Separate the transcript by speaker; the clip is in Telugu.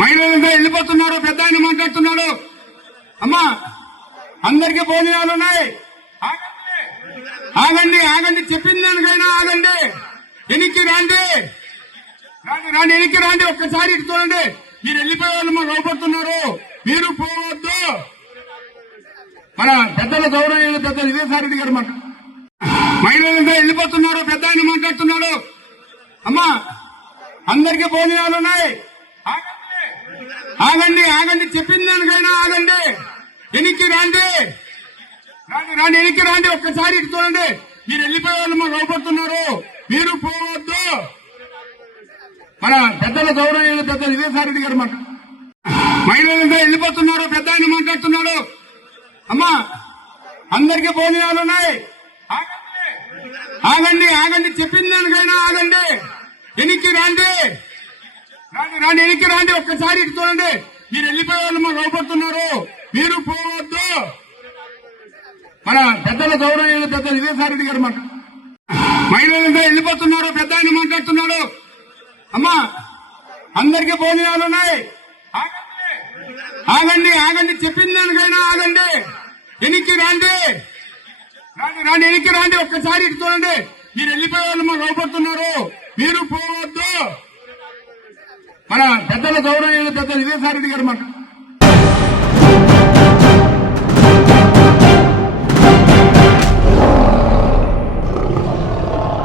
Speaker 1: మహిళలతో వెళ్ళిపోతున్నారు పెద్ద ఆయన మాట్లాడుతున్నాడు. అమ్మా అందరికీ భోజనాలు ఉన్నాయి. ఆగండి. ఆగండి చెప్పిన దానికైనా ఆగండి. ఎనికి రాండి. రాండి రాండి ఎనికి రాండి. ఒక్కసారి ఇటు చూడండి. మీరు వెళ్ళిపోయే వాళ్ళు మా లోపడుతున్నారు. మీరు పోవద్దు. మన పెద్దల గౌరవ పెద్దలు వివేసారెడ్డి గారు మాట. మహిళలతో వెళ్ళిపోతున్నారు పెద్ద ఆయన మాట్లాడుతున్నాడు. అమ్మా అందరికీ భోజనాలు ఉన్నాయి. ఆగండి ఆగండి చెప్పింది దానికైనా ఆగండి. ఎనికి రాండి. రాండి రాండి ఎనికి రాండి. ఒక్కసారి ఇటు చూడండి. మీరు వెళ్ళిపోయే వాళ్ళు మాకు లోపడుతున్నారు. మీరు పోవద్దు. మన పెద్దల గౌరవ పెద్ద వివేసారెడ్డి గారు మాట. మహిళలతో వెళ్ళిపోతున్నారు పెద్ద ఆయన మాట్లాడుతున్నాడు. అమ్మా అందరికీ భోజనాలు ఉన్నాయి. ఆగండి ఆగండి చెప్పింది దానికైనా ఆగండి. ఎనికి రాండి. రాండి రాండి ఎనికి రాండి ఒక్కసారి ఇటు చూడండి. మీరు వెళ్ళిపోయే వాళ్ళు లోపడుతున్నారు. మీరు పోవద్దు. మన పెద్దల గౌరవ పెద్ద వివేసారెడ్డి గారు మాట. మహిళలతో వెళ్ళిపోతున్నారు పెద్ద ఆయన మాట్లాడుతున్నాడు అమ్మా అందరికీ భోజనాలు ఉన్నాయి. ఆగండి ఆగండి చెప్పింది దానికైనా ఆగండి. ఎనికి రాండి. రాండి రాండి ఎనికి రాండి ఒక్కసారి ఇటు చూడండి. మీరు వెళ్ళిపోయే వాళ్ళు లోపడుతున్నారు. మీరు పోవద్దు. మన పెద్దల గౌరవ పెద్దలు వివేసారెడ్డి గారు మాట